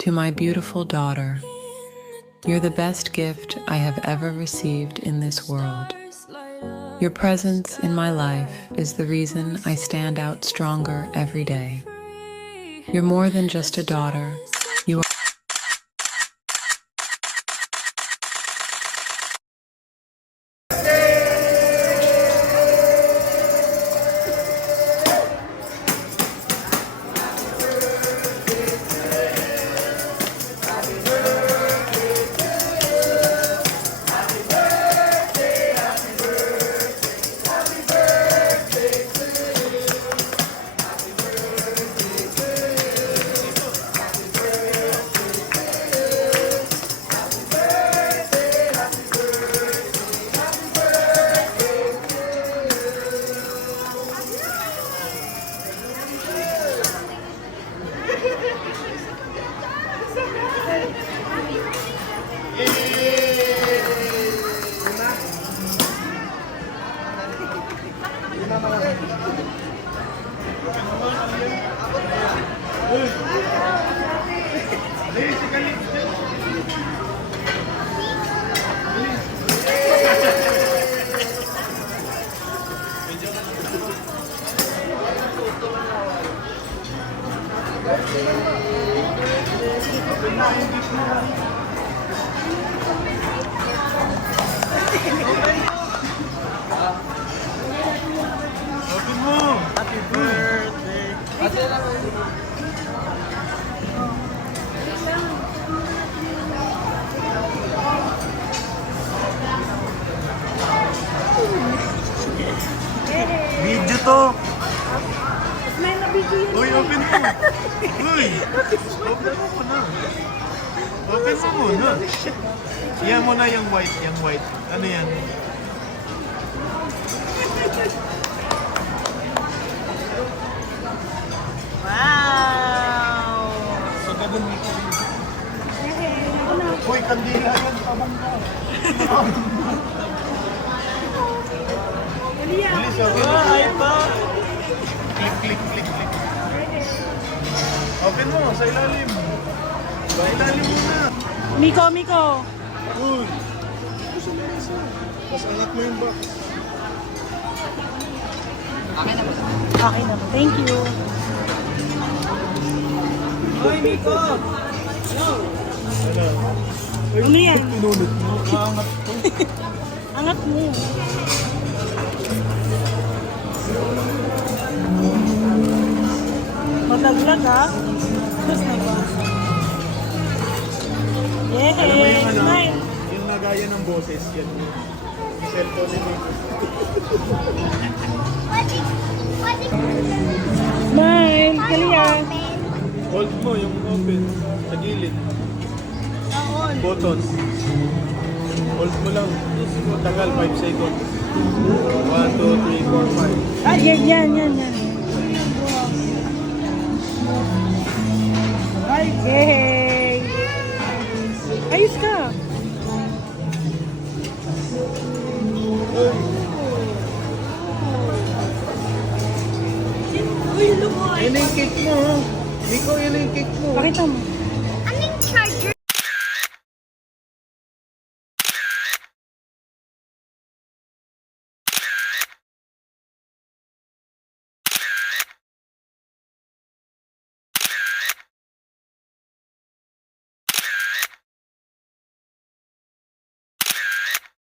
To my beautiful daughter, you're the best gift I have ever received in this world. Your presence in my life is the reason I stand out stronger every day. You're more than just a daughter. You are Happy birthday. Video to. Uy, open mo. Uy, open mo muna. Open mo muna. Yan mo na yung white, yung white. Ano yan? Wow! So, gano'n mo ko. Uy, kandila yan. Tabang ka. Bilis, open mo. Ay pa. Click, click, click, click. Open mo, sa ilalim. Sa ilalim muna. Miko, Miko! Uy. Mas anak mo yung box. Okay na po. Thank you. Uy, Miko! Ano yan? Pinunod mo. Angat ko. Angat mo. Mataglag ha? Tapos na ba? Alam mo yung ano? Smile! Yung nagaya ng boses yan. Yung cellphone ni Miko. Smile! Kalia! Hold mo yung open. Sa gilid. Button. Hold mo lang. Tagal, 5 seconds. 1, 2, 3, 4, 5. Ah, yan. Ay, yay!